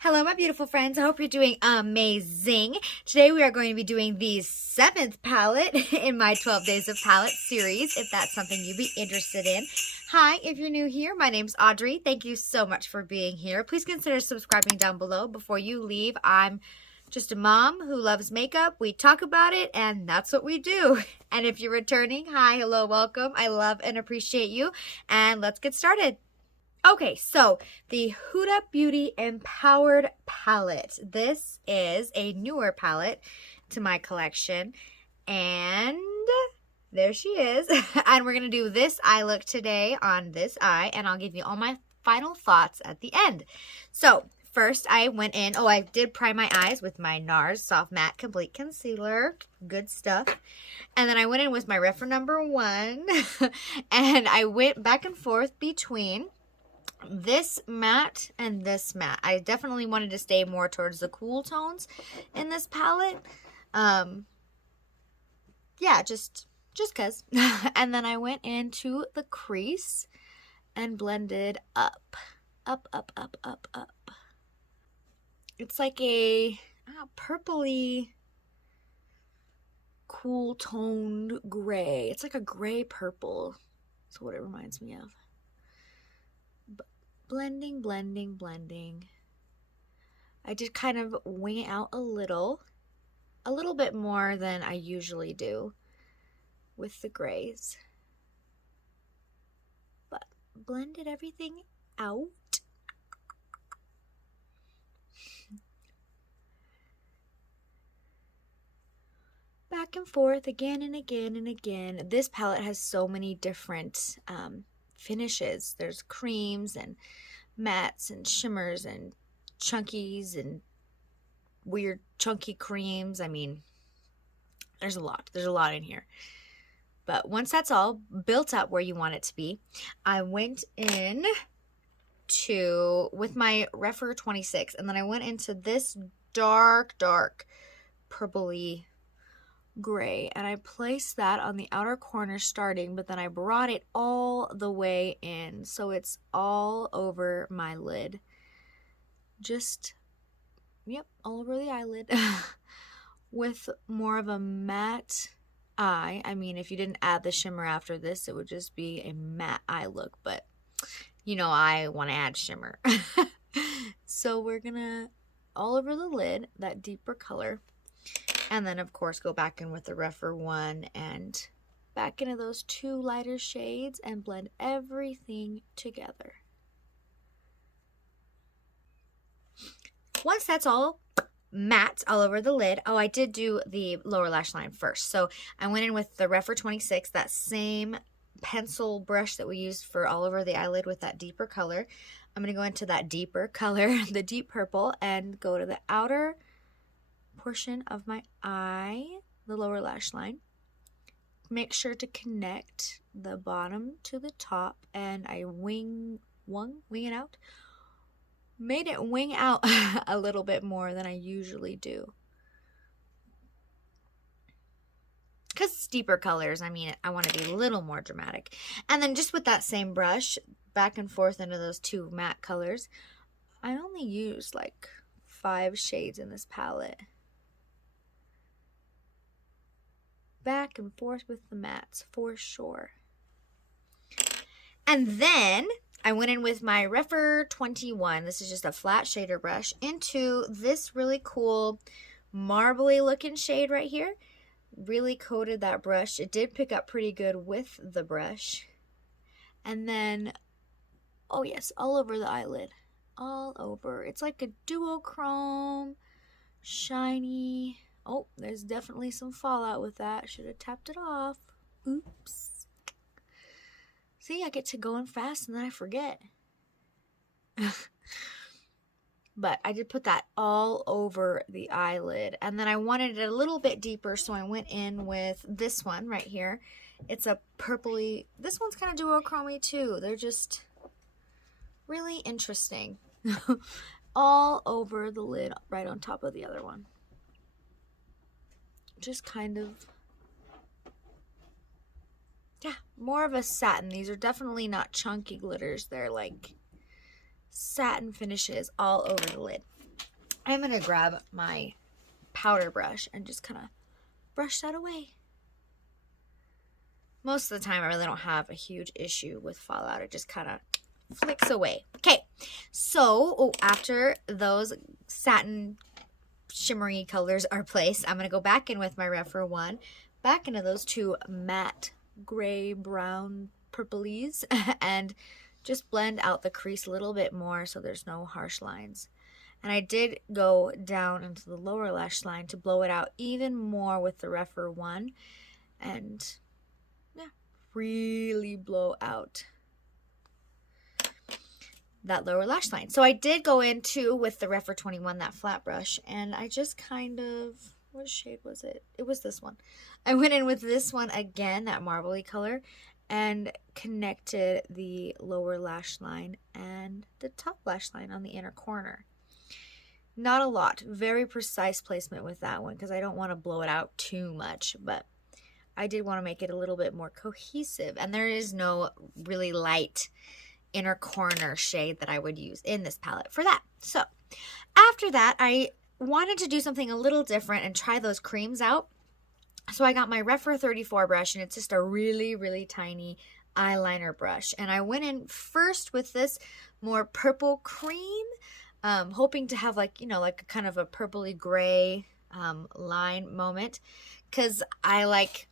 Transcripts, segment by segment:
Hello, my beautiful friends. I hope you're doing amazing. Today we are going to be doing the 7th palette in my 12 Days of Palette series, if that's something you'd be interested in. Hi, if you're new here, my name's Audrey. Thank you so much for being here. Please consider subscribing down below. Before you leave, I'm just a mom who loves makeup. We talk about it, and that's what we do. And if you're returning, hi, hello, welcome. I love and appreciate you. And let's get started. Okay, so the Huda Beauty Empowered Palette. This is a newer palette to my collection. And there she is. And we're going to do this eye look today on this eye. And I'll give you all my final thoughts at the end. So first I went in. I did prime my eyes with my NARS Soft Matte Complete Concealer. Good stuff. And then I went in with my Refer number 1. And I went back and forth between this matte and this matte. I definitely wanted to stay more towards the cool tones in this palette. Yeah, just cause. And then I went into the crease and blended up. It's like a purpley cool toned gray. It's like a gray purple. That's what it reminds me of. Blending. I did kind of wing it out a little bit more than I usually do with the grays. But blended everything out. Back and forth again and again and again. This palette has so many different finishes. There's creams and mattes and shimmers and chunkies and weird chunky creams. I mean, there's a lot in here. But once that's all built up where you want it to be, I went in with my Refer 26, and then I went into this dark purpley gray, and I placed that on the outer corner starting, but then I brought it all the way in, so it's all over my lid. All over the eyelid. With more of a matte eye. I mean, if you didn't add the shimmer after this, it would just be a matte eye look, but you know I want to add shimmer. So we're gonna all over the lid, that deeper color. And then, of course, go back in with the Refer 1 and back into those 2 lighter shades and blend everything together. Once that's all matte all over the lid, I did do the lower lash line first. So I went in with the Refer 26, that same pencil brush that we used for all over the eyelid with that deeper color. I'm going to go into that deeper color, the deep purple, and go to the outer portion of my eye, the lower lash line. Make sure to connect the bottom to the top, and I wing it out. Made it wing out a little bit more than I usually do. Because it's deeper colors, I mean, I want to be a little more dramatic. And then just with that same brush, back and forth into those 2 matte colors, I only used like 5 shades in this palette. Back and forth with the mattes for sure. And then I went in with my Refer 21. This is just a flat shader brush into this really cool marbly looking shade right here. Really coated that brush. It did pick up pretty good with the brush. And then, oh yes, all over the eyelid. All over. It's like a duochrome, shiny. Oh, there's definitely some fallout with that. Should have tapped it off. Oops. See, I get to going fast and then I forget. But I did put that all over the eyelid. And then I wanted it a little bit deeper, so I went in with this one right here. It's a purpley. This one's kind of duochrome-y too. They're just really interesting. All over the lid, right on top of the other one. Just kind of, yeah, more of a satin. These are definitely not chunky glitters. They're like satin finishes all over the lid. I'm going to grab my powder brush and just kind of brush that away. Most of the time, I really don't have a huge issue with fallout. It just kind of flicks away. Okay, so after those satin shimmery colors are placed, I'm going to go back in with my Rephr 1, back into those two matte gray, brown, purplies, and just blend out the crease a little bit more so there's no harsh lines. And I did go down into the lower lash line to blow it out even more with the Rephr 1, and yeah, really blow out that lower lash line. So I did go into with the Rephr 21, that flat brush, and I just kind of, what shade was it? It was this one. I went in with this one again, that marbly color, and connected the lower lash line and the top lash line on the inner corner. Not a lot, very precise placement with that one because I don't want to blow it out too much, but I did want to make it a little bit more cohesive, and there is no really light inner corner shade that I would use in this palette for that. So after that, I wanted to do something a little different and try those creams out. So I got my Rephr 34 brush, and it's just a really, really tiny eyeliner brush. And I went in first with this more purple cream, hoping to have like, you know, like a kind of a purpley gray line moment, because I like,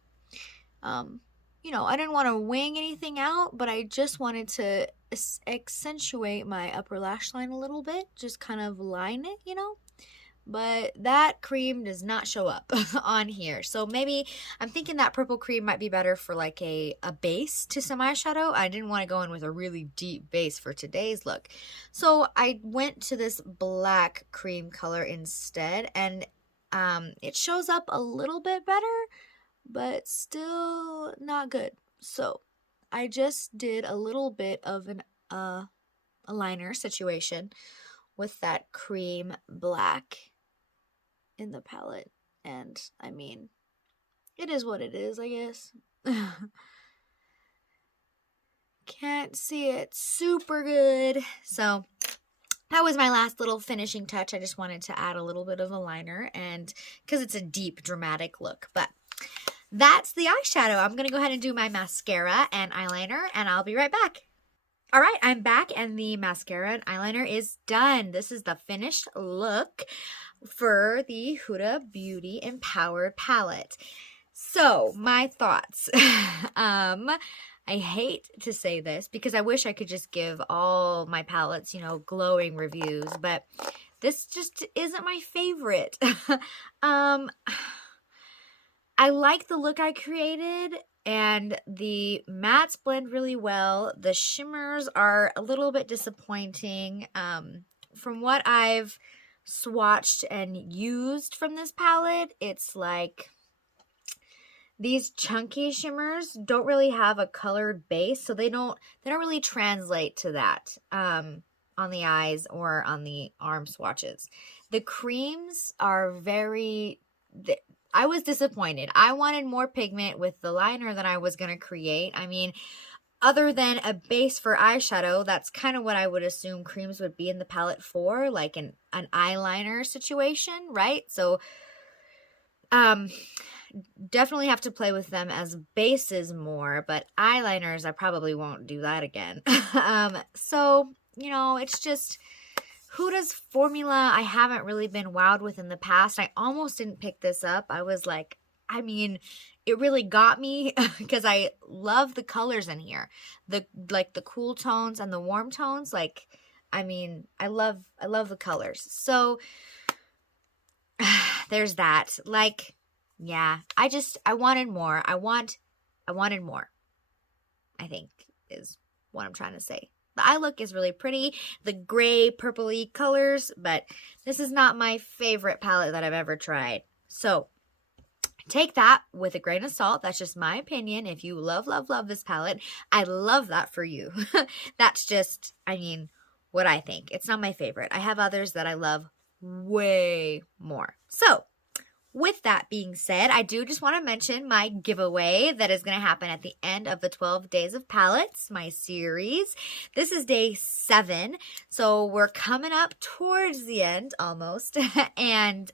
you know, I didn't want to wing anything out, but I just wanted to accentuate my upper lash line a little bit, just kind of line it, you know. But that cream does not show up on here. So maybe I'm thinking that purple cream might be better for like a base to some eyeshadow. I didn't want to go in with a really deep base for today's look. So I went to this black cream color instead, and it shows up a little bit better, but still not good. So I just did a little bit of an liner situation with that cream black in the palette, and I mean, it is what it is, I guess. Can't see it super good. So that was my last little finishing touch. I just wanted to add a little bit of a liner, and because it's a deep dramatic look. But that's the eyeshadow. I'm gonna go ahead and do my mascara and eyeliner, and I'll be right back. All right, I'm back, and the mascara and eyeliner is done. This is the finished look for the Huda Beauty Empowered palette. So, my thoughts. I hate to say this because I wish I could just give all my palettes, you know, glowing reviews, but this just isn't my favorite. I like the look I created, and the mattes blend really well. The shimmers are a little bit disappointing. From what I've swatched and used from this palette, it's like these chunky shimmers don't really have a colored base, so they don't really translate to that on the eyes or on the arm swatches. The creams are very... I was disappointed. I wanted more pigment with the liner that I was going to create. I mean, other than a base for eyeshadow, that's kind of what I would assume creams would be in the palette for, like an eyeliner situation, right? So, definitely have to play with them as bases more, but eyeliners, I probably won't do that again. So, you know, it's just... Huda's formula I haven't really been wowed with in the past. I almost didn't pick this up. I was like, I mean, it really got me because I love the colors in here. The cool tones and the warm tones. Like, I mean, I love the colors. So there's that. Like, yeah, I wanted more. I wanted more, I think is what I'm trying to say. The eye look is really pretty, the gray, purpley colors, but this is not my favorite palette that I've ever tried. So take that with a grain of salt. That's just my opinion. If you love, love, love this palette, I love that for you. That's just, I mean, what I think. It's not my favorite. I have others that I love way more. So with that being said, I do just want to mention my giveaway that is going to happen at the end of the 12 Days of Palettes, my series. This is day 7, so we're coming up towards the end almost. And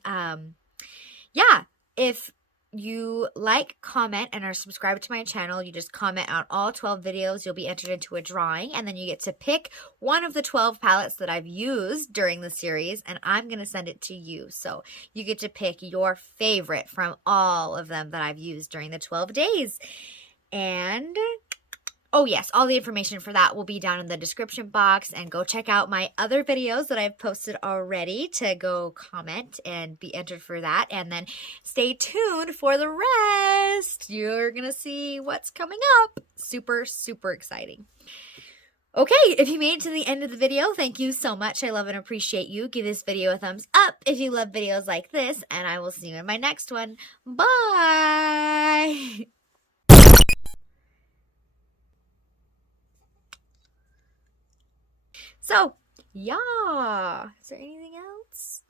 yeah, if you like, comment, and are subscribed to my channel, you just comment on all 12 videos, you'll be entered into a drawing, and then you get to pick one of the 12 palettes that I've used during the series, and I'm going to send it to you. So you get to pick your favorite from all of them that I've used during the 12 days. And oh yes, all the information for that will be down in the description box, and go check out my other videos that I've posted already to go comment and be entered for that. And then stay tuned for the rest. You're gonna see what's coming up. Super, super exciting. Okay, if you made it to the end of the video, thank you so much. I love and appreciate you. Give this video a thumbs up if you love videos like this, and I will see you in my next one. Bye! So, yeah. Is there anything else?